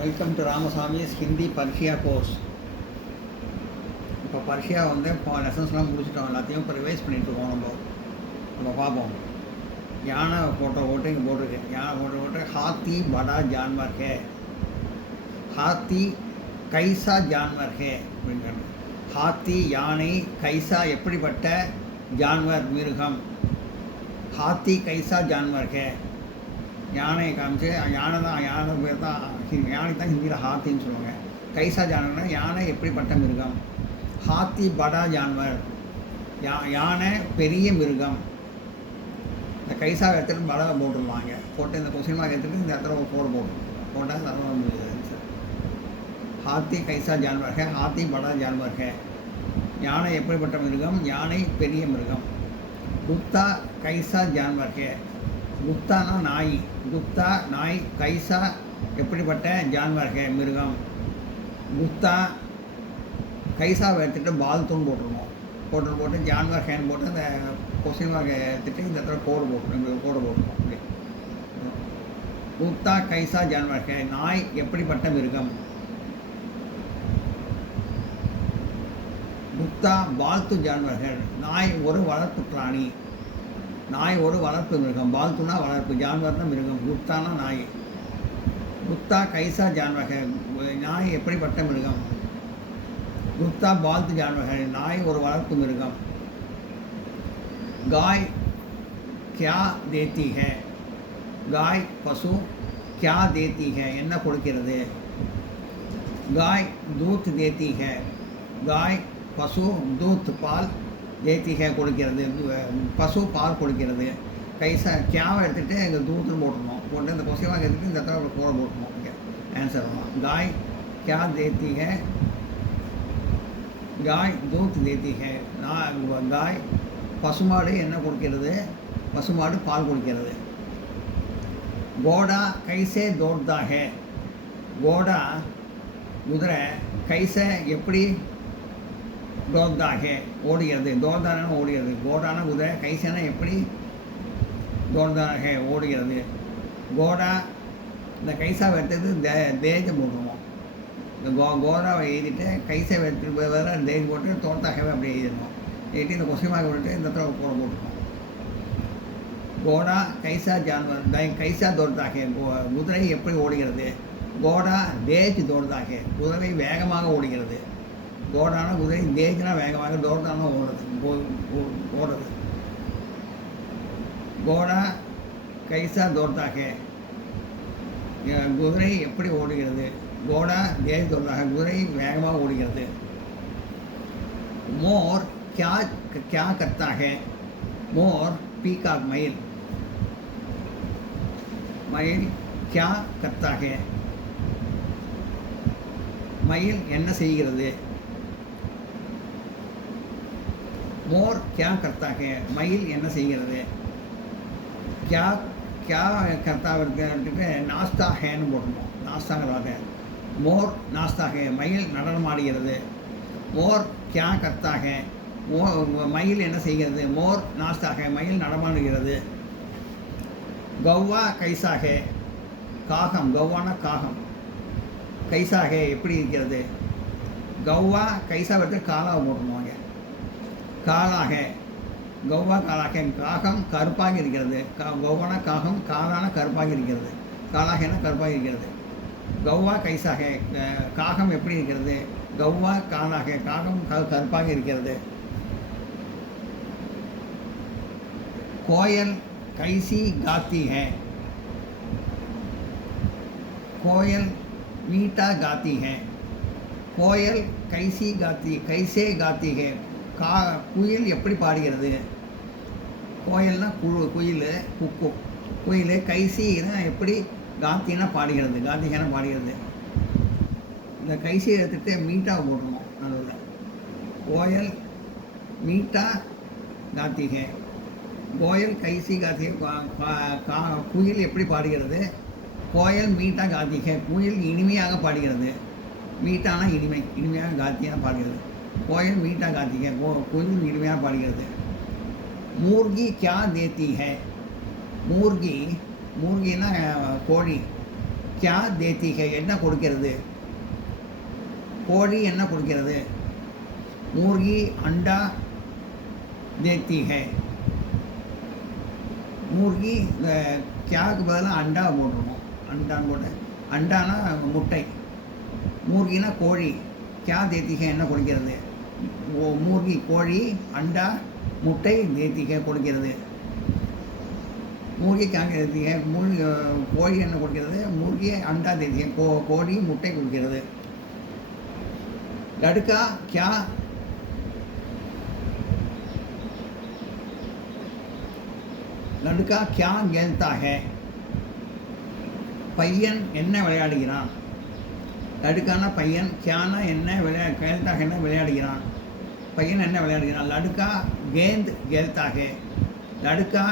Welcome to Ramasamy's Hindi பர்ஷியா course. இப்போ பர்ஷியா இப்போ லெசன்ஸ்லாம் முடிச்சிட்டோம். எல்லாத்தையும் இப்போ ரிவைஸ் பண்ணிகிட்ருக்கோம். நம்ம பார்ப்போம். யானை ஃபோட்டோ போட்டு இங்கே போட்டிருக்கு. யானை ஃபோட்டோ போட்டு ஹாத்தி படா ஜான்வர் ஹே, ஹாத்தி கைசா ஜான்வர் ஹே அப்படிங்கிறது. ஹாத்தி யானை, கைசா எப்படிப்பட்ட, ஜான்வர் மிருகம். ஹாத்தி கைசா ஜான்வர் ஹே, யானையை காமிச்சு யானை பேர் தான் யானை தான் ஹிந்தியில் ஹாத்தின்னு சொல்லுவாங்க. கைசா ஜான்வர்னா யானை எப்படிப்பட்ட மிருகம். ஹாத்தி படா ஜான்வர், யானை பெரிய மிருகம். இந்த கைசா எடுத்துகிட்டு படா போட்டுருவாங்க. போட்டு இந்த கொஸ்டின் மார்க் எடுத்துகிட்டு இந்த இடத்துல ஒரு கோடு போட்டால் தரவா முடியுது. ஹாத்தி கைசா ஜான்வர் ஹே, ஹாத்தி படா ஜான்வர் ஹே, யானை எப்படிப்பட்ட மிருகம், யானை பெரிய மிருகம். குத்தா கைசா ஜான்வர் ஹே, குப்தானா நாய், குப்தா நாய், கைசா எப்படிப்பட்ட, ஜான்வர் ஹே மிருகம். குப்தா கைசாவை எடுத்துகிட்டு பால்தூன் போட்டு ஜான்வர் ஹேன்னு போட்டு அந்த கொஸ்டின் மார்க் எடுத்துகிட்டு இந்த இடத்துல கோடு போட்டுருவோம். அப்படி குப்தா கைசா ஜான்வர் ஹே, நாய் எப்படிப்பட்ட மிருகம். குப்தா பால்து ஜான்வர் ஹே, நாய் ஒரு வளர்ப்பு பிராணி, நாய் ஒரு வளர்ப்பு மிருகம். பால்துனா வளர்ப்பு, ஜான்வர்னா மிருகம், குப்தானா நாய். குப்தா கைசா ஜான்வர் ஹே, நாய் எப்படிப்பட்ட மிருகம். குப்தா பால்து ஜான்வர் ஹே, நாய் ஒரு வளர்ப்பு மிருகம். காய் கியா தேத்தி ஹே, காய் பசு கியா தேத்தி ஹே என்ன கொடுக்கிறது. காய் தூத் தேத்தி ஹே, காய் பசு தூத் பால், தேத்தி ஹே கொடுக்கிறது, பசு பால் கொடுக்கிறது. கைசா கியாவை எடுத்துகிட்டு எங்கள் தூத்துன்னு போட்டு இந்த கொஸ்டினாக எடுத்துகிட்டு இந்த இடத்துல கோடை போட்டுருவோம். ஓகே, ஆன்சர் பண்ணலாம். காய் கியா தேத்தி ஹே, காய் தூத் தேத்தி ஹே, காய் பசுமாடு என்ன கொடுக்கிறது, பசுமாடு பால் கொடுக்கிறது. கோடா கைசே தோட்தா ஹே, கோடா குதிரை, கைசே எப்படி, தோர்தாகே ஓடுகிறது. தோர்தான ஓடுகிறது. கோடான குதிரை, கைசான எப்படி, தோர்தாகே ஓடுகிறது. கோடா இந்த கைசாவை எடுத்தது தேஜம் போட்டுருவோம். இந்த கோதாவை எழுதிட்டு கைசாவை எடுத்துகிட்டு வேறு தேஜ் போட்டு தோர்தாகவே அப்படி எழுதிடணும். எழுதி இந்த கொஸ்டின் போட்டு இந்த இடத்துல போட்டுருவோம். கோடா கைசா ஜான்வர் கைசா தோர்தாகே, குதிரை எப்படி ஓடுகிறது. கோடா தேஜ் தோர்தாகே, குதிரை வேகமாக ஓடுகிறது. கோடான குதிரை, தேஜ்னா வேகமாக, தோர்தானா ஓடுறது. கோடா கைசா தோர்தாகே, குதிரை எப்படி ஓடுகிறது. கோடா தேஜ் தோர்தாக, குதிரை வேகமாக ஓடுகிறது. மோர் கியா கியா கர்த்தா ஹே, மோர் பீகாக் மயில், மயில் கியா கர்த்தா ஹே, மயில் என்ன செய்கிறது. மோர் கியா கர்த்தா ஹே, மயில் என்ன செய்கிறது. கியா கியா கர்த்தா எடுத்துகிட்டு நாஸ்தா ஹேன்னு போடணும். நாஸ்தாங்கிறவாங்க. மோர் நாஸ்தா ஹே, மயில் நடனம் ஆடுகிறது. மோர் கியா கர்த்தா ஹே, மயில் என்ன செய்கிறது. மோர் நாஸ்தா ஹே, மயில் நடமாடுகிறது. கௌவா கைசா ஹே, காகம், கௌவான காகம், கைசா ஹே எப்படி இருக்கிறது. கௌவா கைசா எடுத்து காலாவை போட்டுருவாங்க. காலாக, கௌவா காலாக, காகம் கருப்பாக இருக்கிறது. கௌவான காகம், காலான கருப்பாக இருக்கிறது. காலாகனா கருப்பாக இருக்கிறது. கௌவா கைசாக, காகம் எப்படி இருக்கிறது. கௌவா காலாக, காகம் கருப்பாக இருக்கிறது. கோயல் கைசி காத்தி ஹே, கோயல் மீட்டா காத்தி ஹே, கோயல் கைசி காத்தி, கைசே காத்தி ஹே, குயில் எப்படி பாடுகிறது. கோயல்னா குயில், குக்கு, குயில். கைசினா எப்படி, காத்தினா பாடுகிறது, காத்திகான பாடுகிறது. இந்த கைசியை எடுத்துகிட்டு மீட்டாவை போட்டுருவோம். நல்லது. கோயல் மீட்டா காத்திகை, கோயல் கைசி காத்திகை, குயில் எப்படி பாடுகிறது. கோயல் மீட்டா காத்திகை, குயில் இனிமையாக பாடுகிறது. மீட்டானா இனிமை, இனிமையாக காத்தியாக பாடுகிறது. கோயில் மீட்டா காத்திகை, குயில் இனிமையாக பாடுகிறது. மூர்கி கியா தேத்தி ஹே, மூர்கி, மூர்கினா கோழி, क्या देती है என்ன கொடுக்கிறது, கோழி என்ன கொடுக்கிறது, मुर्गी अंडा देती है, मुर्गी क्याக்கு பதிலாக அண்டா போட்டுருவோம், அண்டான்னு போட்டு அண்டானா முட்டை, மூர்கினா கோழி, क्या देती है என்ன கொடுக்கிறது, மூர்கி கோழி, அண்டா முட்டை, देती है கொடுக்கிறது, மூர்கி क्या देती है கோழி என்ன கொடுக்கிறது, மூர்கி अंडा देती है கோழி முட்டை கொடுக்கிறது. लड़का क्या लड़का क्या खेलता है பையன் என்ன விளையாடுகிறான், லடுக்கானா பையன், கியானா என்ன கேல்தா என்ன விளையாடுகிறான், பையன் என்ன விளையாடுகிறான். லடுக்கா கேந்த் கேல்தாக, லடுக்கா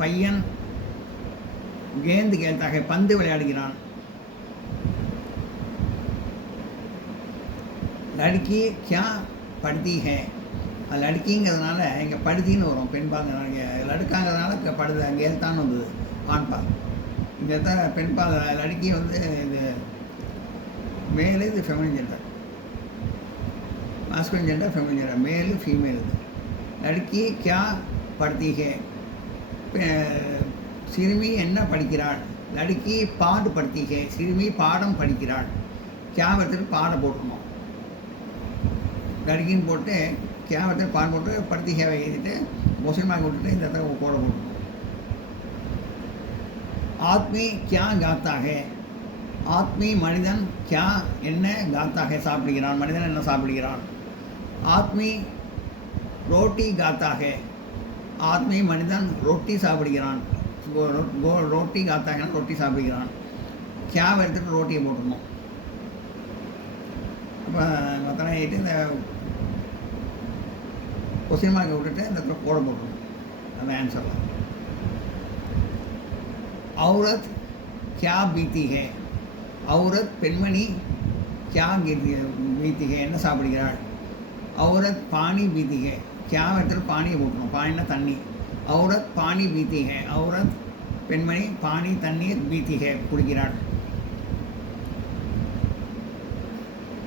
பையன், கேந்த் கேல்தாக பந்து விளையாடுகிறான். லடுக்கி கியா படுத்தி ஹே, லடுக்கிங்கிறதுனால இங்கே படுத்தின்னு வரும் பெண்பால், லடுக்காங்கிறதுனால படுது கேல்தான்னு வந்தது ஆண்பால். இங்கே தான் பெண்பால் லடுக்கி வந்து இது மேலு, இது feminine gender, masculine gender feminine gender, மேலு ஃபீமேல். இது லடுக்கி கியா படுத்தி ஹே, சிறுமி என்ன படிக்கிறாள், லடுக்கி பாடு படுத்தி ஹே, சிறுமி பாடம் படிக்கிறாள். கியா எடுத்துட்டு பாடம் போட்டுருணும், லடுக்கின்னு போட்டு கியா எடுத்துட்டு பாடம் போட்டு படுத்தி ஹேவை எழுதிட்டு முஸ்லிமாக விட்டுட்டு இந்த இடத்துல கோடை போட்டுருணும். ஆத்மி கியா காத்தா ஹே, ஆத்மி மனிதன், கியா என்ன காத்தா ஹே சாப்பிடுகிறான், மனிதன் என்ன சாப்பிடுகிறான். ஆத்மி ரோட்டி காத்தா ஹே, ஆத்மி மனிதன் ரொட்டி சாப்பிடுகிறான், ரோட்டி காத்தா ஹே ரொட்டி சாப்பிடுகிறான். கியாவை எடுத்துகிட்டு ரோட்டியை போட்டுருணும். அப்போ மொத்தம் ஆகிட்டு இந்த கொஸ்டின் மார்க்கை விட்டுட்டு இந்த இடத்துல கோடை போட்டுருணும் அந்த ஆன்சரில். औरत क्या बीती है, औरत பெண்மணி, क्या बीती है என்ன சாப்பிடுகிறாள். औरत पानी बीती है, क्या எடுத்துகிட்டு பானியை போட்டணும், பானினா தண்ணி. औरत पानी बीती है, औरत பெண்மணி, பானி தண்ணீர், बीती है குடிக்கிறாள்.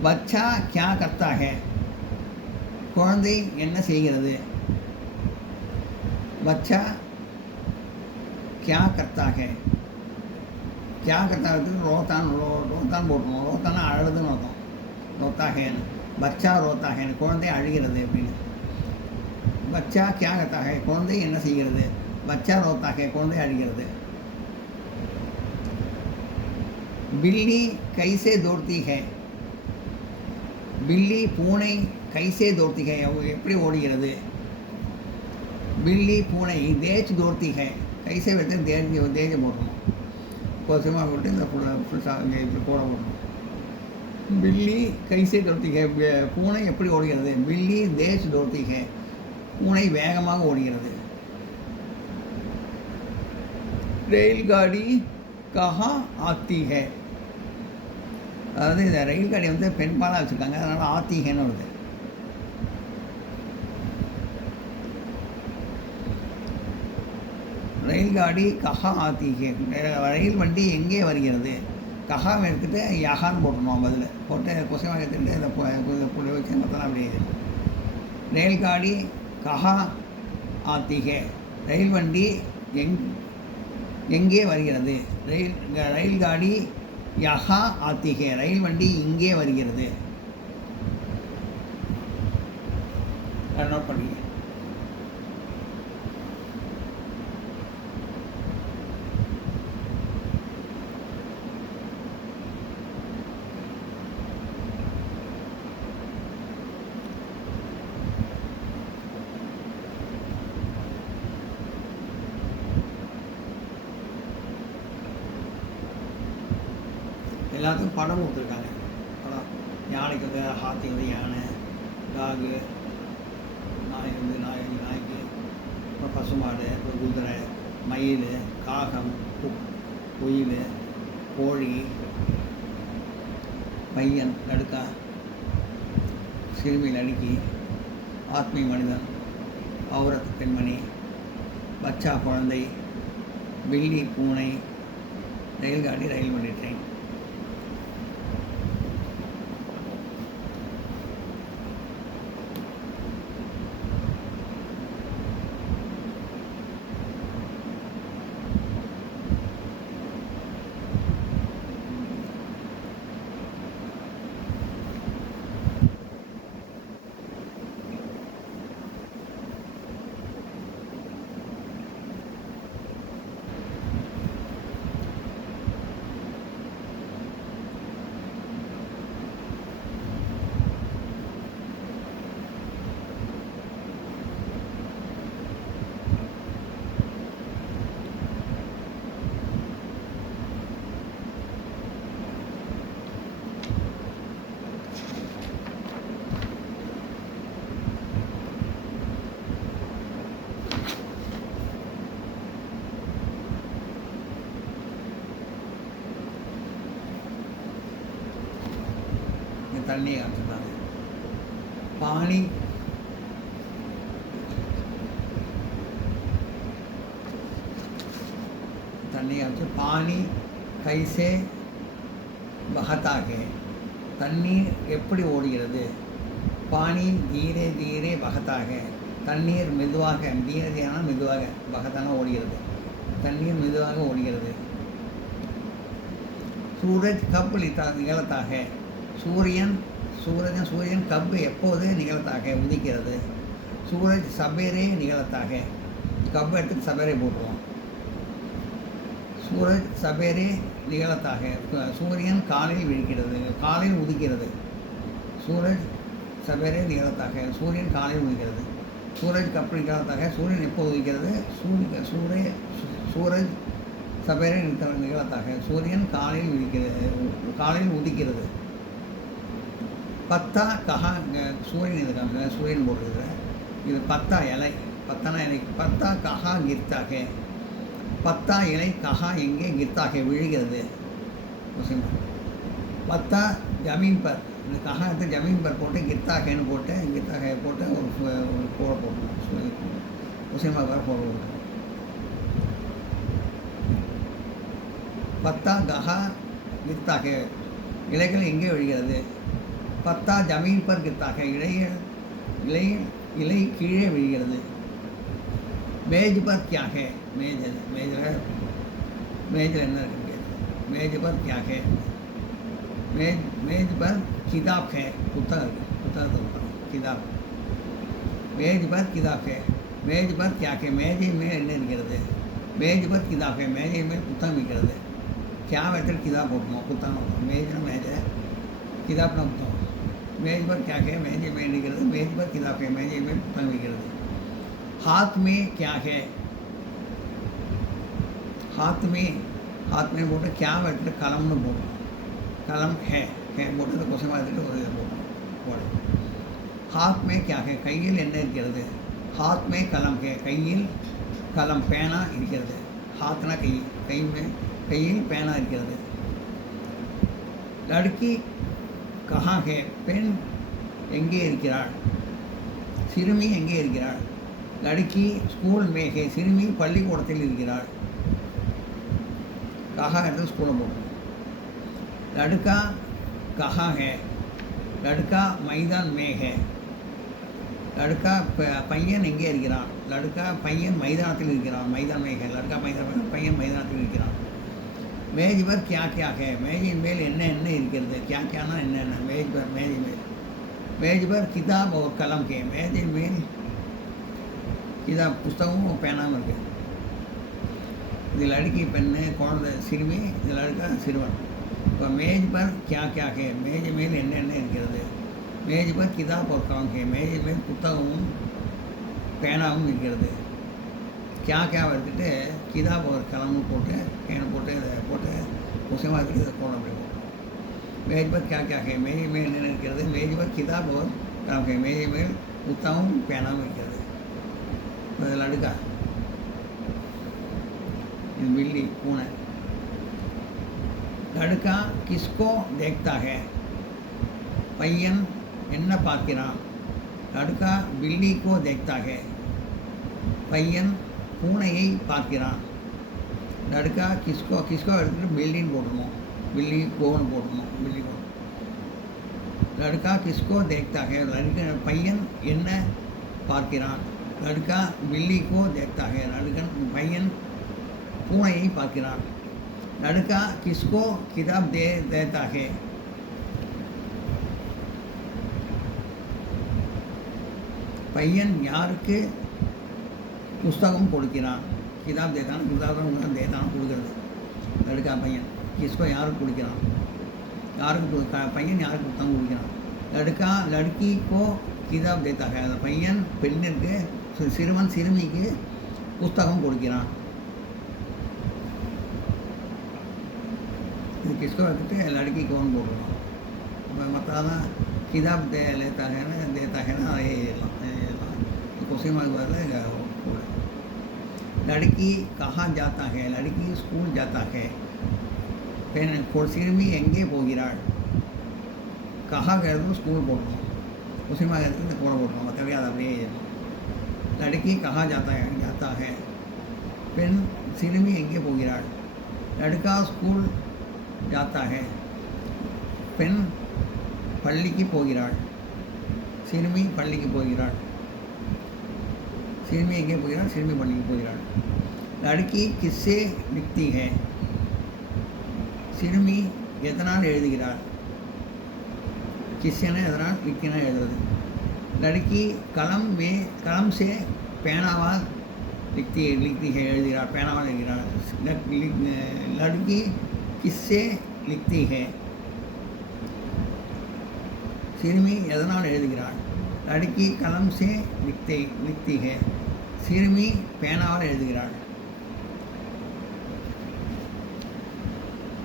बच्चा क्या करता है, குழந்தை என்ன செய்கிறது. बच्चा क्या करता है, क्या करता है रोतान रोतान போட்டணும், ரோத்தானா அழுதுன்னு அர்த்தம், ரோத்தா ஹேன்னு. பச்சா ரோத்தா ஹேன்னு குழந்தை அழுகிறது அப்படின்னு. பச்சா क्या करता है குழந்தை என்ன செய்கிறது, பச்சா ரோத்தா ஹே குழந்தை அழுகிறது. बिल्ली कैसे दौड़ती है, बिल्ली பூனை कैसे दौड़ती है எப்படி ஓடுகிறது. बिल्ली பூனை தேஜ் दौड़ती है, கைசே வைத்து தேஜ போடணும், கொஞ்சமாக விட்டு இந்த ஃபுல்லாக இங்கே இப்படி போட போடணும். பில்லி கைசே தோர்த்திகை பூனை எப்படி ஓடுகிறது, பில்லி தேஜ் தோர்த்திகை பூனை வேகமாக ஓடுகிறது. ரயில்காடி கஹா ஆத்தி ஹே, அதாவது இந்த ரயில் காடி வந்து பெண்பாலாக வச்சுருக்காங்க, அதனால் ஆத்திகேன்னு வருது. ரயில்காடி கஹா ஆத்திகே, ரயில் வண்டி எங்கே வருகிறது. கஹாவை எடுத்துகிட்டு யஹான்னு போட்டணும், பதில் போட்டு கொசமாக எடுத்துக்கிட்டு இந்த புள்ளி வச்சு மொத்தம் அப்படி. ரயில்காடி கஹா ஆத்திகே, ரயில் வண்டி எங்கே வருகிறது. ரயில்காடி யஹா ஆத்திகே, ரயில் வண்டி இங்கே வருகிறது. நோட் பண்ணி. எல்லாத்துக்கும் படம் கொடுத்துருக்காங்க. படம் யானைக்கு வந்து ஹாத்தி வந்து யானை, டாகு நாய் வந்து நாய்க்கு, அப்புறம் பசுமாடு, அப்புறம் குதிரை, மயில், காகம், குயில், கோழி, பையன் லடுக்கா, சிறுமி லடுக்கி, ஆத்மி மனிதன், ஔரத் பெண்மணி, பச்சா குழந்தை, பில்லி பூனை, ரயில்காடி, ரயில் வண்டி, ட்ரெயின். தண்ணியை காமிச்சிருந்தாங்க. பானி தண்ணியை காமிச்சு பானி கைசே பகத்தாகே, தண்ணீர் எப்படி ஓடுகிறது. பானி தீரே தீரே பகத்தாக, தண்ணீர் மெதுவாக, தீரதியான மெதுவாக, பகத்தான ஓடுகிறது, தண்ணீர் மெதுவாக ஓடுகிறது. சூரஜ் கப் நிகழத்தாக, சூரியன் கப் எப்போது நிகழத்தாக உதிக்கிறது. சூரஜ் சபேரே நிகழத்தாக, கப் எடுத்து சபேரே போட்டுருவோம். சூரஜ் சபேரே நிகழத்தாக, சூரியன் காலையில் விழிக்கிறது, காலையில் உதிக்கிறது. சூரஜ் சபேரே நிகழத்தாக, சூரியன் காலையில் உதிக்கிறது. சூரஜ் கப் நிகழத்தாக, சூரியன் எப்போது உதிக்கிறது. சூரஜ் சபேரே நிகழத்தாக, சூரியன் காலையில் விழிக்கிறது, காலையில் உதிக்கிறது. பத்தா கஹா, சூரியன் இருக்காங்க, சூரியன் போட்டுருக்குற இது பத்தா இலை, பத்தானா இலை. பத்தா கஹா கிர்த்தாக, பத்தா இலை கஹா எங்கே கிர்த்தாக விழுகிறது. பத்தா ஜமீன் பர், இந்த கஹா எடுத்து ஜமீன் பர் போட்டு கிர்த்தாகேன்னு போட்டு கிர்த்தாகை போட்டு ஒரு கோடை போட்டணும், முஸ்லீமா வர போட விட்டோம். பத்தா கஹா கிர்த்தாக, இலைகள் எங்கே விழுகிறது. பத்தா ஜமீன் பர் கிர்த்தாக, இலை கீழே விழுகிறது. மேஜ் பர் கியா ஹே, மேஜில் என்ன இருக்கு. மேஜ் பர் கியா ஹே, மேஜ் பர் கிதாப் ஹே, புத்தகம் இருக்குது, புத்தகத்தை கிதாப். மேஜ் பர் கிதாப் ஹே, மேஜ் பர் கியா ஹே, மேஜையின் மேல் என்ன இருக்கிறது. மேஜ் பர் கிதாப் ஹே, மேஜையின் மேல் புத்தகம் இருக்கிறது. क्या वेटर किताब போட்டுமா புத்தகம், மேஜ்னா மேஜை, கிதாப்னா புத்தகம். मेज पर क्या है, मेजे में निकलते, मेज पर किताब है, मेजे में पुस्तक निकलते. हाथ में क्या है, हाथ में बोटे क्या बैठे कलम न बोट, कलम है बोटे तो कुछ बोटे. हाथ में क्या है, கையில் என்ன இருக்கிறது. हाथ में कलम है, கையில் कलम பேனா இருக்கிறது. हाथना கையில் பேனா இருக்கிறது. लड़की कहाँ है, பெண் எங்கே இருக்கிறாள். சிறுமி எங்கே இருக்கிறாள். लड़की स्कूल में है, சிறுமி பள்ளிக்கூடத்தில் இருக்கிறாள். कहाँ है स्कूल बोल. लड़का कहाँ है, लड़का मैदान में है. लड़का பையன் எங்கே இருக்கிறான். लड़का பையன் மைதானத்தில் இருக்கிறான். मैदान में है, लड़का பையன் மைதானத்தில் இருக்கிறான். मेज पर क्या क्या है, மேஜின் மேல் என்ன என்ன இருக்கிறது. क्या क्याனா என்ன என்ன. मेज पर मेज पर किताब और कलम के, மேஜின் மேல் கிதாப் புஸ்தகமும் பேனாவும் இருக்குது. இது लड़की பெண்ணு, குழந்தை சிறுமி, இது लड़का சிறுவன். இப்போ मेज पर क्या क्या है, மேஜை மேல் என்ன என்ன இருக்கிறது. मेज पर किताब और कलम है, மேஜை மேல் புத்தகமும் பேனாவும் இருக்கிறது. क्या क्या எடுத்துட்டு கிதாப் ஒரு கலமு போட்டு பேனை போட்டு இதை போட்டு முஸ்லிமாக இருக்குது, இதை போட அப்படி போட்டோம். மேஜ் பர் क्या क्या है, மேஜை மேல் என்ன இருக்கிறது. மேஜ் பர் கிதாப் ஒரு கலம் है, மேஜை மேல் புத்தகமும் பேனாவும் இருக்கிறது. அதில் அடுக்கா இது बिल्ली பூனை. लड़का किसको देखता है, பையன் என்ன பார்க்கிறான். लड़का बिल्ली को देखता है, பையன் பூனையை பார்க்கிறான். लड़का किसको किसको எடுத்துட்டு பில்லின்னு போட்டுருணும். बिल्ली கோன்னு போட்டுருணும். बिल्ली को लड़का किसको देखता है लड़का பையன் என்ன பார்க்கிறான். लड़का बिल्ली को देखता है लड़कन பையன் பூனையை பார்க்கிறான். लड़का किसको किताब दे देता है பையன் யாருக்கு புஸ்தகம் கொடுக்கிறான். கிதாப் தேத்தான புத்தகம் தேத்தான கொடுக்குறது. லடுக்கா பையன் கிஸ்கோ யாருக்கு கொடுக்கிறான். யாருக்கு பையன் யாருக்கு புத்தகம் கொடுக்கிறான். லடுக்கா லடுக்கிக்கோ கிதாப் தேத்தாக அந்த பையன் பெண்ணிற்கு சிறுவன் சிறுமிக்கு புஸ்தகம் கொடுக்கிறான். இது கிஸ்கோ எடுத்துட்டு லடுக்கிக்கோன்னு போட்டுருக்கோம். மற்றதான் किताब दे लेता है ना देता है ना ये कुछ लड़की कहाँ जाता है लड़की स्कूल जाता है फिर सिरमी एंगे போகிறாள் कहाँ कहते हो स्कूल போடணும் उसी में कहते हैं கூட போடணும் मतलब याद அப்படியே लड़की कहाँ जाता है பெண் சிறுமி எங்கே போகிறாள். लड़का स्कूल जाता है பெண் பள்ளிக்கு போகிறாள். சிறுமி பள்ளிக்கு போகிறாள். சிறுமி எங்கே போகிறாள். சிறுமி பள்ளிக்கு போகிறாள். लड़की किससे लिखती है சிறுமி எதனால் எழுதுகிறாள். किससे எதனால் लिखना எழுதுறது. लड़की कलम से பேனாவால் लिखती है எழுதுகிறாள். பேனாவால் எழுதுகிறாள். लड़की किससे लिखती है சிறுமி எதனால் எழுதுகிறாள். लड़की कलम से लिखती है சிறுமி பேனாவால் எழுதுகிறாள்.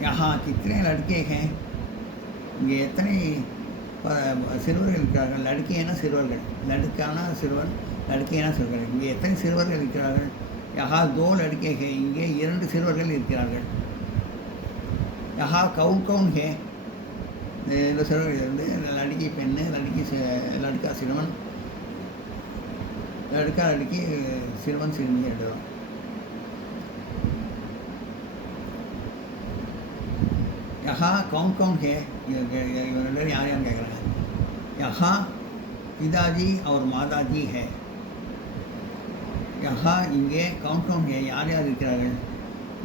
यहाँ कितने लड़के हैं இங்கே எத்தனை சிறுவர்கள் இருக்கிறார்கள். லடுக்கியான சிறுவர்கள் லடுக்கான சிறுவன் லடுக்கியான சிறுவர்கள் இங்கே எத்தனை சிறுவர்கள் இருக்கிறார்கள். यहाँ दो लड़के हैं இங்கே 2 சிறுவர்கள் இருக்கிறார்கள். यहाँ कौन कौन है இந்த சிறுவர்கள் வந்து லடுக்கி பெண்ணு லடுக்கா சிறுவன் லடுக்கா லடுக்கி சிறுவன் சிறுமி எழுதுறோம். यहाँ कौन कौन है इवन यार यार कह रहे हैं. यहाँ पिताजी और माताजी है. यहाँ इंगे कौन कौन है यार यार இருக்கிறார்கள்.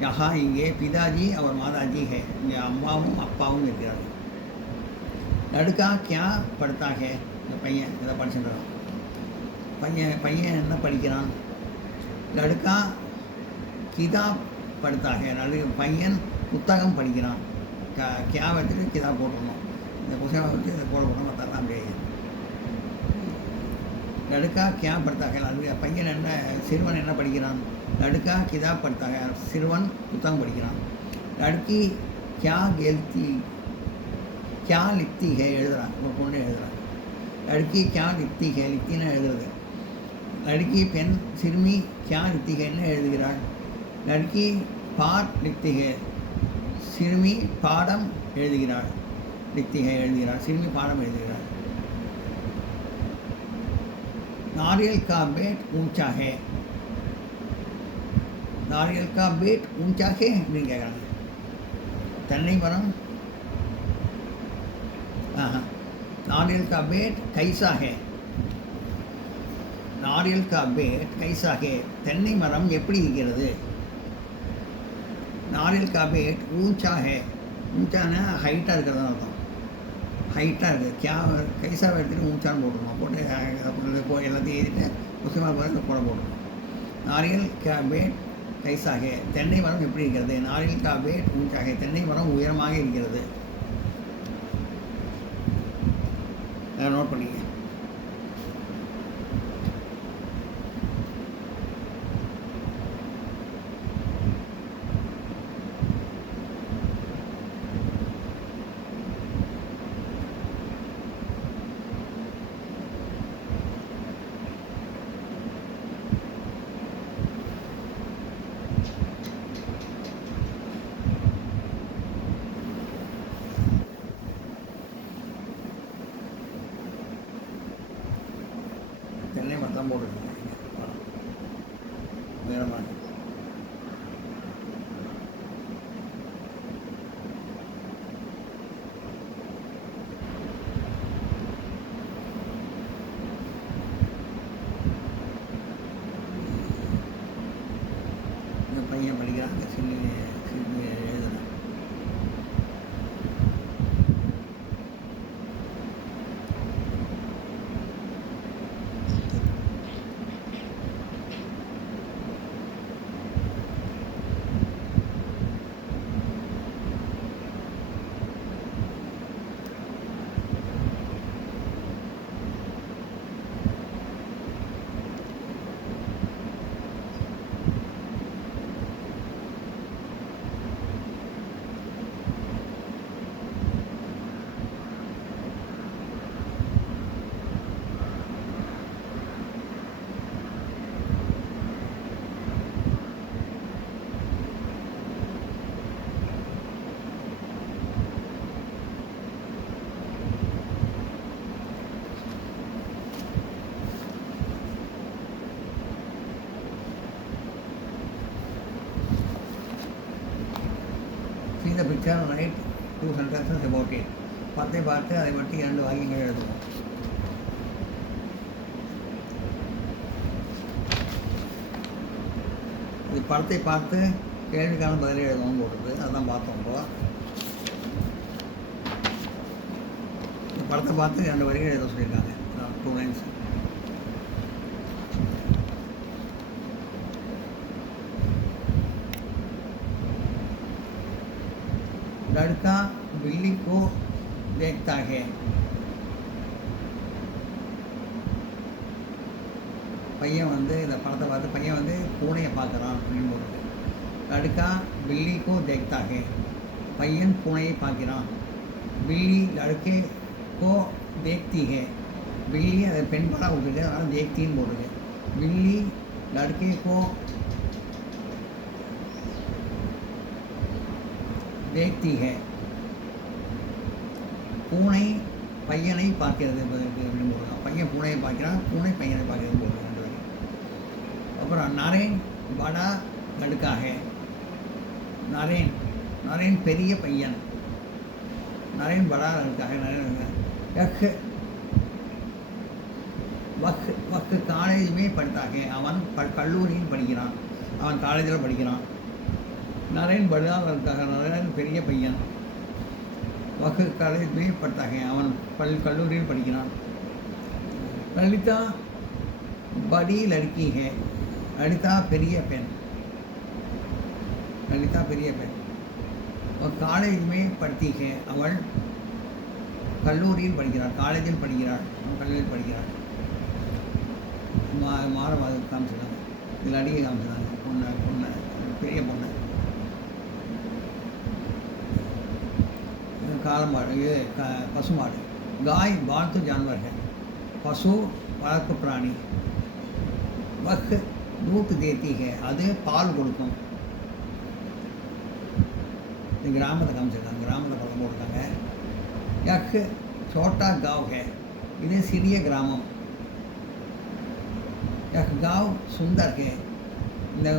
यहाँ इंगे पिताजी और माताजी है இங்கே அம்மாவும் அப்பாவும் இருக்கிறார்கள். लड़का क्या पढ़ता है இந்த பையன் இதை படிச்சுட்டு பையன் என்ன படிக்கிறான். लड़का கிதாப் पढ़ता है பையன் புத்தகம் படிக்கிறான். क्या வச்சுட்டு கிதாப் போட்டுடணும். இந்த புத்தகம் வச்சு இதை போடணும் மற்றெல்லாம் அப்படியே. लड़का क्या पढ़ता है பையன் என்ன சிறுவன் என்ன படிக்கிறான். लड़का किताब पढ़ता है சிறுவன் புத்தகம் படிக்கிறான். लड़की क्या लिखती है எழுதுறான். ஒரு பொண்ணு எழுதுறான். लड़की क्या लिखती है लिखतीனா எழுதுறது. लड़की பெண் சிறுமி क्या लिखती है என்ன எழுதுகிறாள். लड़की पाठ लिखती है சிறுமி பாடம் எழுதுகிறாள். लिखती है எழுதுகிறாள். சிறுமி பாடம் எழுதுகிறாள். नारियल का पेड़ ऊंचा है नारियल का पेड़ ऊंचा है அப்படின்னு கேட்குறாங்க. தென்னை மரம் नारियल का पेड़ कैसा है नारियल का पेड़ कैसा है தென்னை மரம் எப்படி இருக்கிறது. नारियल का पेड़ ऊंचा है ऊंचाना ஹைட்டாக இருக்கிறதா அர்த்தம். ஹைட்டாக இருக்குது. क्या कैसा எடுத்துகிட்டு ऊंचाன்னு போட்டுருவோம். போட்டு எல்லாத்தையும் எழுதிட்டு முக்கியமாக போட போட்டுருவோம். नारियल का पेड़ कैसा है தென்னை மரம் எப்படி இருக்கிறது. नारियल का पेड़ ऊंचा है தென்னை மரம் உயரமாக இருக்கிறது. நோட் பண்ணிக்க. தென்னை மரத்தான் போட்டுருக்கோம் உயரமாக. Teacher right 2 sentences about it. படத்தை பார்த்து அதை மட்டும் 2 வாக்கியங்கள் எழுதுவோம். இது படத்தை பார்த்து கேள்விக்கான பதிலை எழுதுவோம் போடுறது, அதான் பார்த்தோம். இப்போ படத்தை பார்த்து 2 வரிகள் எழுத சொல்லியிருக்காங்க, 2 lines. लड़का बिल्ली को देखता है. பையன் வந்து இந்த படத்தை பார்த்து பையன் வந்து பூனையை பார்க்குறான் அப்படின்னு போடுறது. லடுக்கா பில்லி கோ தேக்தா ஹே, பையன் பூனையை பார்க்கிறான். பில்லி லடுக்கே கோ தேக்தி ஹே, பில்லி அதை பெண்பாடாக விட்டுருக்கு, அதனால் தேக்தின்னு போடுறது. பில்லி லடுக்கே கோ देखती है, பூனை பையனை பார்க்கிறது அப்படின்னு போடுறோம். பையன் பூனையை பார்க்கிறான், பூனை பையனை பார்க்கிறது போடுறோம். அப்புறம் நரேன் படா லடுக்கா ஹே, நரேன் நரேன் பெரிய பையன், நரேன் படா லடுக்கா ஹே. யக் வக் வக் காலேஜுமே படுத்தா ஹே, அவன் கல்லூரியில் படிக்கிறான், அவன் காலேஜில் படிக்கிறான். நரேன் படா லடுக்கா, நரேன் பெரிய பையன். வகு காலேஜ்மே படுத்தாங்க, அவன் கல்லூரியில் படிக்கிறான். லலிதா படி லடுக்கி ஹே, லலிதா பெரிய பெண், லலிதா பெரிய பெண். காலேஜ்மே படுத்தி ஹே, அவள் கல்லூரியில் படிக்கிறாள், காலேஜில் படிக்கிறாள், அவன் கல்லூரியில் படிக்கிறாள். மாறவாத காமிச்சிடாங்க, இதில் அடிக்க காமிச்சிடாங்க. பொண்ணு பெரிய பொண்ணு. காலமாடு, இது பசுமாடு. காய் பால்த்து ஜான்வர் है, பசு வளர்ப்பு பிராணி. வக் दूध देती है, அது பால் கொடுக்கும். இது கிராமத்தை காமிச்சிருக்காங்க, கிராமத்தை படம் போட்டுருக்காங்க. யக் छोटा गाँव है, இது சிறிய கிராமம். யக் गाँव सुंदर है, இந்த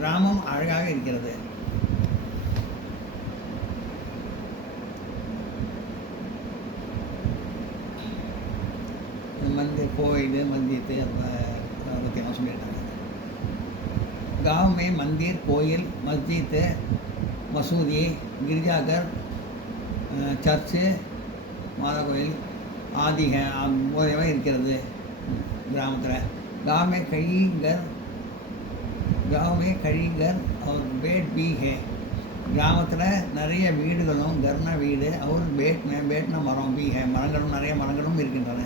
கிராமம் அழகாக இருக்கிறது. मंदिर கோயில் மஸ்ஜித் பற்றி சொல்லியிருக்காங்க. गाँव में मंदिर கோயில் मस्जिद मसूदी गिरजाघर சர்ச்சு மாதா கோயில் ஆதி போதேவா இருக்கிறது கிராமத்தில். गाँव में कई घर और बेट भी है, கிராமத்தில் நிறைய வீடுகளும், கர்னா வீடு, அவர் பேட்னா மரம், பி ஹே மரங்களும், நிறைய மரங்களும் இருக்கின்றன.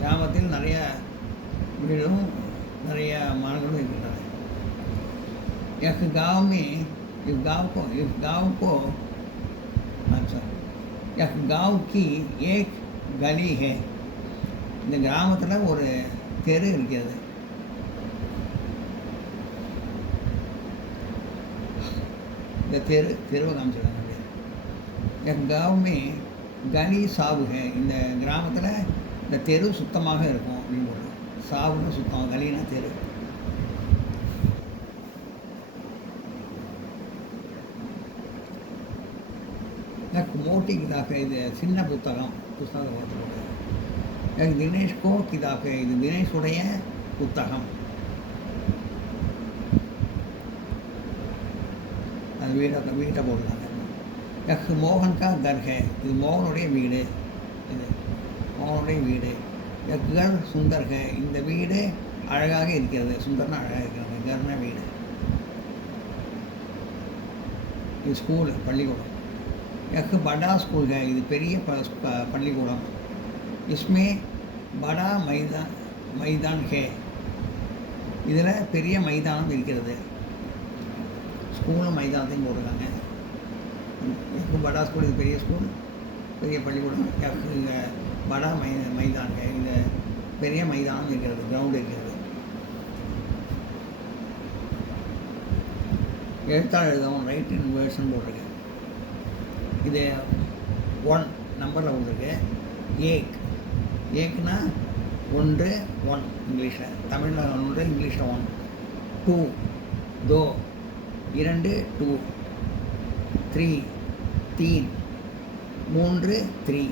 கிராமத்தில் நிறைய வீடும் நிறைய மரங்களும் இருக்கின்றன. एक गाँव में इस गाँव को अच्छा एक गाँव की एक गली है, இந்த கிராமத்தில் ஒரு தெரு இருக்கிறது. இந்த தெருவை காமிச்சிருக்காங்க. एक गाँव में गली साफ है, இந்த கிராமத்தில் இந்த தெரு சுத்தமாக இருக்கும் அப்படின்னு போடுறோம். சாவுன்னு சுத்தம், கலினா தெரு. எனக்கு மோட்டி கிதாப், இது சின்ன புத்தகம் பார்த்துருக்கோம். எனக்கு தினேஷ்கோ கிதாப், இது தினேஷுடைய புத்தகம். அது வீட்டை போடுறாங்க. எனக்கு மோகன் கா கர் ஹே, இது மோகனுடைய வீடு. இது மோகனுடைய வீடு. கர் சுந்தர் ஹே, இந்த வீடு அழகாக இருக்கிறது. சுந்தர்னா அழகாக இருக்கிறது, கர்னா வீடு. இது ஸ்கூல், பள்ளிக்கூடம். एक बड़ा स्कूल है, இது பெரிய பள்ளிக்கூடம். इसमें बड़ा मैदान है, இதில் பெரிய மைதானம் இருக்கிறது. ஸ்கூலும் மைதானத்தையும் போடுறாங்க. एक बड़ा स्कूल, இது பெரிய ஸ்கூல், பெரிய பள்ளிக்கூடம். बड़ा मैदान है, இது பெரிய மைதானம் இருக்கிறது, கிரவுண்ட் இருக்கிறது. எழுத்தாளர் எழுதவும் ரைட் இன் வேர்ட்ஸ்னு போட்டிருக்கு. இது 1 நம்பரில் போட்டிருக்கு. ஏக்னா 1 இங்கிலீஷில், தமிழில் 1, இங்கிலீஷில் 1. 2 2 2 3 तीन, மூன்று 3,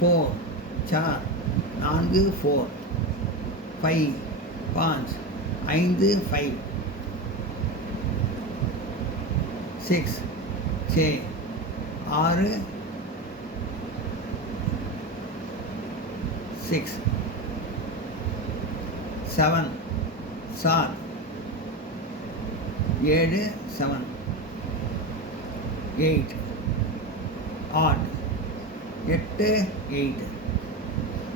4 चार, நான்கு 4, 5 पाँच, ஐந்து 5, 6 6, ஆறு 6, 7 सात, 7 7, 8 odd, 8 8,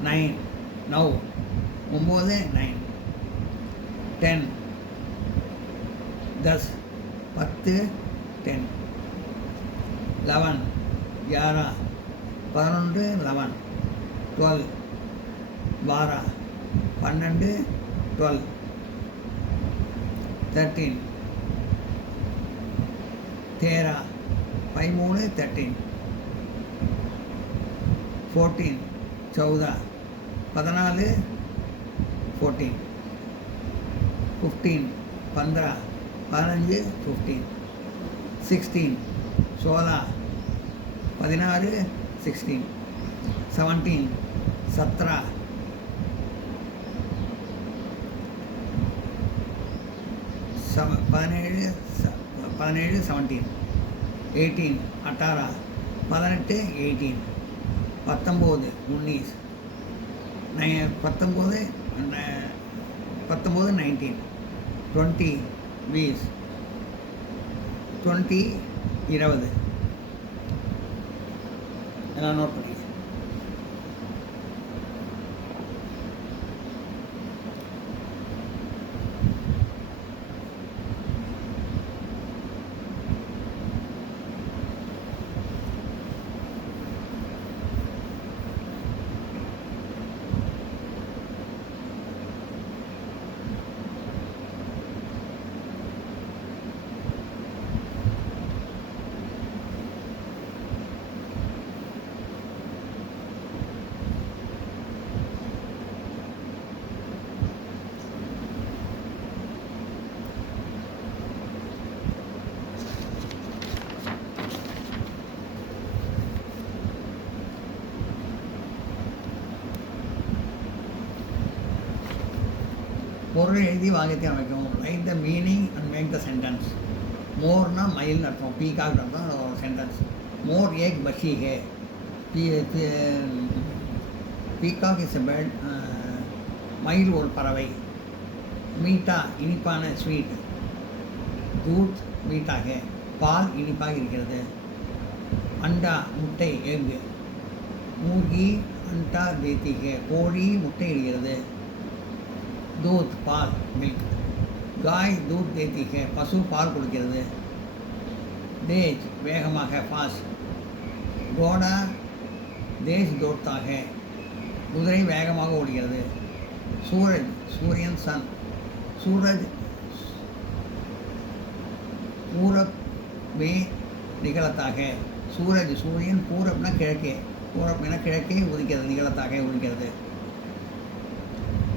9 now, 9 9, 10 10 10 10, 11 11, 11 12 12 12 12, 13 13 13 13, 14 14 14 14, 15 15 15 15, 16 16 16 16, 17 17 17 17 17, 18 18 18 18, 19 19 19 19 19, 20 20 20 20, எல்லாம் நோட் பண்ணி பொருளை எழுதி வாக்கியத்தை அமைக்கும். Write the meaning and make the sentence. மோர்னா மயில்னு அர்த்தம், பீகாக் அர்த்தம் ஒரு சென்டென்ஸ். மோர் ஏக் பஷி ஹே, பீகாக் இஸ் எ பேர்ட், மயில் ஒரு பறவை. மீட்டா இனிப்பான ஸ்வீட், தூத் மீட்டா ஹே பால் இனிப்பாக இருக்கிறது. அண்டா முட்டை எக், மூர்கி அண்டா தேத்தி ஹே கோழி முட்டை இடுகிறது. दूध पाल मिल्क, गाय दूध देती है पशु पाल கொடுக்கிறது. तेज வேகமாக फास्ट, घोड़ा तेज दौड़ता है குதிரை வேகமாக ஓடுகிறது. सूरज सूर्यन सन, सूरज पूरब में निकलता है. सूरज सूर्यन पूरबना கிழக்கே, பூரப்னா கிழக்கே உதிக்கிறது, நிகழத்தாக உதிக்கிறது.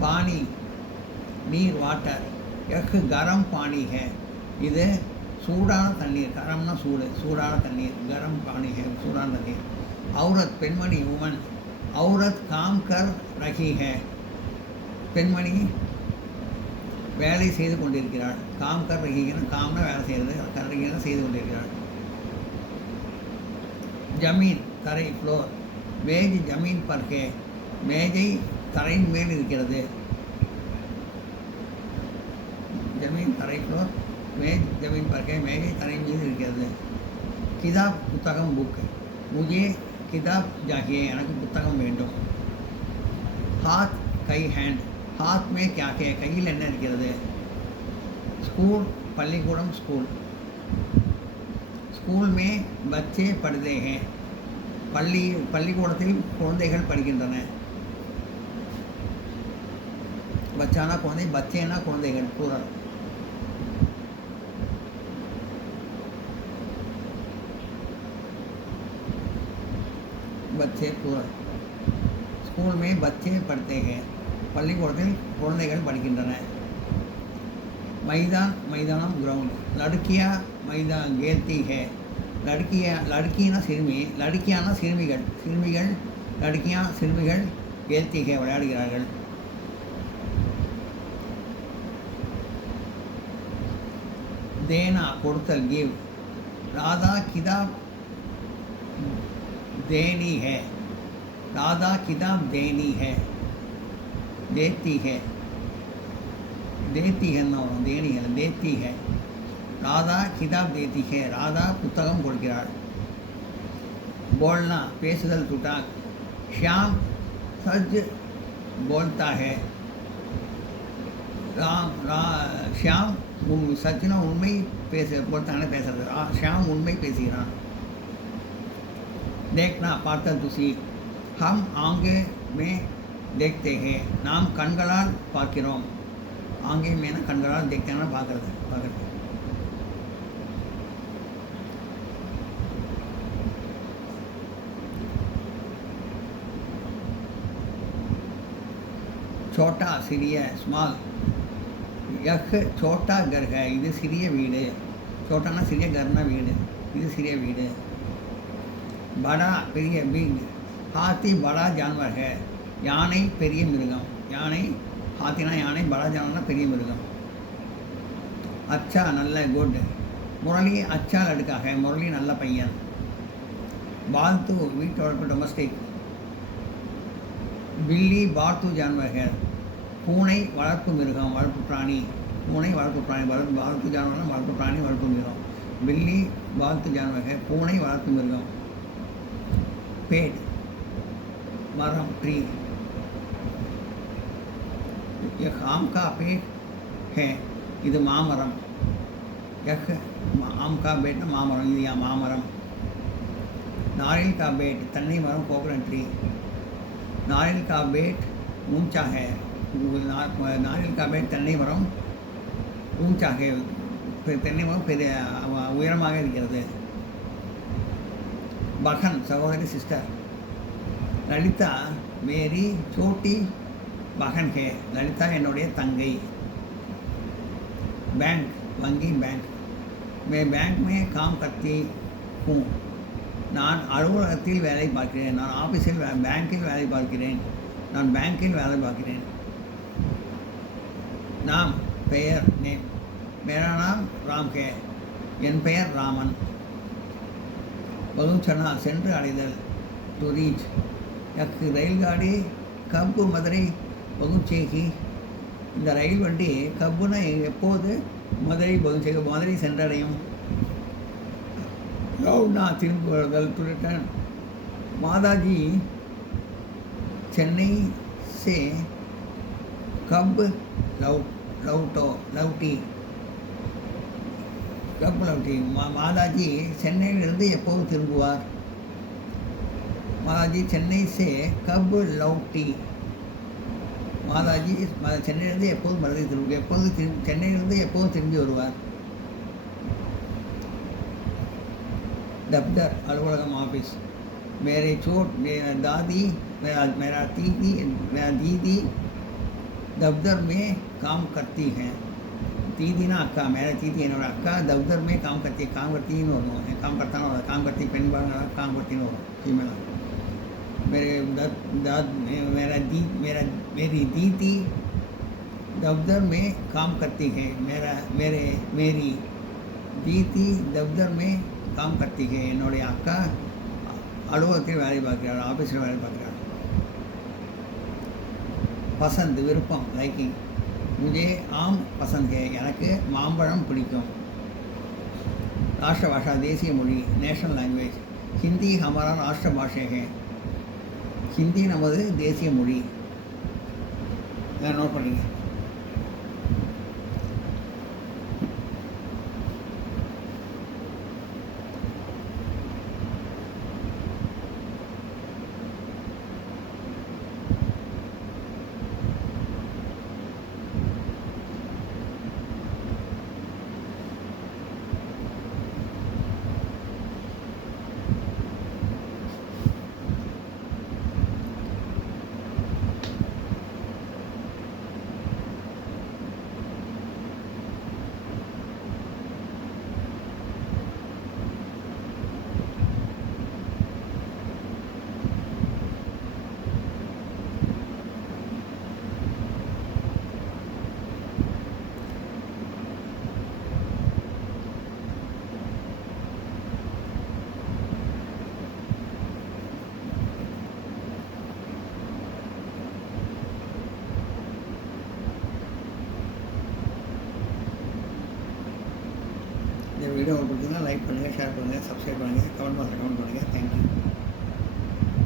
पानी நீர் வாட்டர். எக் கரம் பானி ஹே, இது சூடான தண்ணீர். கரம்னா சூடு, சூடான தண்ணீர். கரம் பானி ஹே சூடான தண்ணீர். औरत பெண்மணி உமன். औरत काम कर रही है, பெண்மணி வேலை செய்து கொண்டிருக்கிறாள். காம் கர் ரஹினா காம்னா வேலை செய்கிறது, கர் ரஹினா செய்து கொண்டிருக்கிறாள். ஜமீன் தரை ஃப்ளோர். மேஜ் ஜமீன் பர் ஹே, மேஜை தரையின் மேல் இருக்கிறது. ஜமீன் தரை ஃப்ளோர், மேஜ் ஜமீன் பர் ஹே மேஜை தரை மீது இருக்கிறது. கிதாப் புத்தகம் புக், முஜே கிதாப் ஜாகியே எனக்கு புத்தகம் வேண்டும். ஹாத் கை ஹேண்ட், हाथ में क्या है கையில் என்ன இருக்கிறது. ஸ்கூல் பள்ளிக்கூடம் ஸ்கூல். ஸ்கூல் மே பச்சே படுதே हैं, பள்ளிக்கூடத்தில் குழந்தைகள் படிக்கின்றன. பச்சானா குழந்தை, பச்சேனா குழந்தைகள் plural. बच्चे plural. स्कूल में बच्चे पढ़ते हैं, பள்ளிக்கூடத்தில் குழந்தைகள் படிக்கின்றன. மைதான் மைதானம் கிரவுண்ட். லடுக்கியா மைதான் கேல்தி ஹே, லடுக்கினா சிறுமி, லடுக்கியானா சிறுமிகள், சிறுமிகள் லடுக்கியா சிறுமிகள் கேல்த்திகை விளையாடுகிறார்கள். தேனா கொடுத்தல், கிவ். ராதா கிதாப் தேனி ஹே, ராதா கிதாப் தேனி ஹே, தேத்தி ஹே, தேத்தி ஹேன்னு வரும், தேனி ஹே தேத்தி ஹே. ராதா கிதாப் தேத்தி ஹே, ராதா புத்தகம் கொடுக்கிறாள். போல்னா பேசுதல், துட்டாக். ஷியாம் சஜ் போல்தா ஹே, ஷியாம் சச்சினா உண்மை போல்தானே பேசுறது, ஷியாம் உண்மை பேசுகிறான். देखना பார்த்தல், துசி. हम आगे में देखते हैं, நாம் கண்களால் பார்க்கிறோம். ஆங்கே மேனா கண்களால், देखते பார்க்கறது. छोटा சிறிய, ஸ்மால். यह छोटा घर है, இது சிறிய வீடு. छोटाனா சிறிய, घरனா வீடு, இது சிறிய வீடு. बड़ा பெரிய, பிக். हाथी बड़ा जानवर है, யானை பெரிய மிருகம். யானை हाथीனா யானை, बड़ा जानवरனா பெரிய மிருகம். अच्छा நல்ல, குட். முரளி अच्छा लड़का है, முரளி நல்ல பையன். பால்து வீட்டு வளர்ப்பு, டொமஸ்டிக். बिल्ली पालतू जानवर है, பூனை வளர்ப்பு மிருகம், வளர்ப்பு பிராணி. பூனை வளர்ப்பு பிராணி, பால்த்து जानवर வளர்ப்பு பிராணி, வளர்ப்பு மிருகம். बिल्ली पालतू जानवर है, பூனை வளர்ப்பு மிருகம். पेड़ मरम, ट्री. यह आम का पेड़ है, இது மாமரம். यह आम का पेड़ மாமரம், இது மாமரம். नारियल का पेड़ தென்னை மரம், कोकोनट ट्री. नारियल का पेड़ ऊंचा है, नारियल का पेड़ தென்னை மரம் ऊंचा है, தென்னை மரம் பெரிய உயரமாக இருக்கிறது. बहन சகோதரி, சிஸ்டர். லலிதா मेरी छोटी बहन है, லலிதா என்னுடைய தங்கை. बैंक வங்கி, बैंक. मैं बैंक में काम करती हूँ, நான் அலுவலகத்தில் வேலை பார்க்கிறேன். நான் ஆஃபீஸில் பேங்கில் வேலை பார்க்கிறேன். நான் பேங்கில் வேலை பார்க்கிறேன். நாம் பெயர், நேம். मेरा नाम राम है, என் பெயர் ராமன். பகுச்சனா சென்று அடைதல், டு ரீச். எனக்கு ரயில்காடி கப்பு மதுரை பகுச்சேகி. இந்த ரயில் வண்டி கப்புனா எப்போது மதுரை பகுச்சேகி, மதுரை சென்றடையும். லவ்னா திரும்பி வருதல், டு ரிட்டர்ன். மாதாஜி சென்னை से कब लौटी. கப் லவுட்டி. மாதாஜி சென்னையிலிருந்து எப்போது திரும்புவார். மாதாஜி சென்னை से कब लौटी. மாதாஜி சென்னையிலிருந்து எப்போது மதுரை திரும்பி, எப்போது சென்னையிலிருந்து எப்போது திரும்பி வருவார். दफ्तर अலுவலகம், ஆஃபீஸ். मेरे छोट मेरा दादी मेरा दीदी दफ्तर में काम करती हैं. दीदीना अक्का, मेरा दीदी என்னோட அக்கா दफ्तर में काम करती है. काम करती ன்னு வரணும், काम करता ना, काम करती பெண் பாருங்க, काम करती ன்னு வரும், ஃபீமேல். मेरी दीदी दफ्तर में काम करती है. मेरी दीदी दफ्तर में काम करती है. என்னுடைய அக்கா அலுவலகத்தில் வேலை பார்க்கிறாள், ஆஃபீஸில் வேலை பார்க்கிறாள். பசந்த் விருப்பம், லைக்கிங். मुझे आम पसंद है, எனக்கு மாம்பழம் பிடிக்கும். राष्ट्र भाषा தேசிய மொழி, நேஷனல் லாங்குவேஜ். हिंदी हमारा राष्ट्र भाषा है, ஹிந்தி நமது தேசிய மொழி. இதை நோட் பண்ணிங்க. வீடியோ உங்களுக்கு பிடிச்சிருந்தா லைக் பண்ணுங்கள், ஷேர் பண்ணுங்கள், சப்ஸ்கிரைப் பண்ணுங்கள், கமெண்ட் பாக்ஸில் கமெண்ட் பண்ணுங்கள். தேங்க்யூ.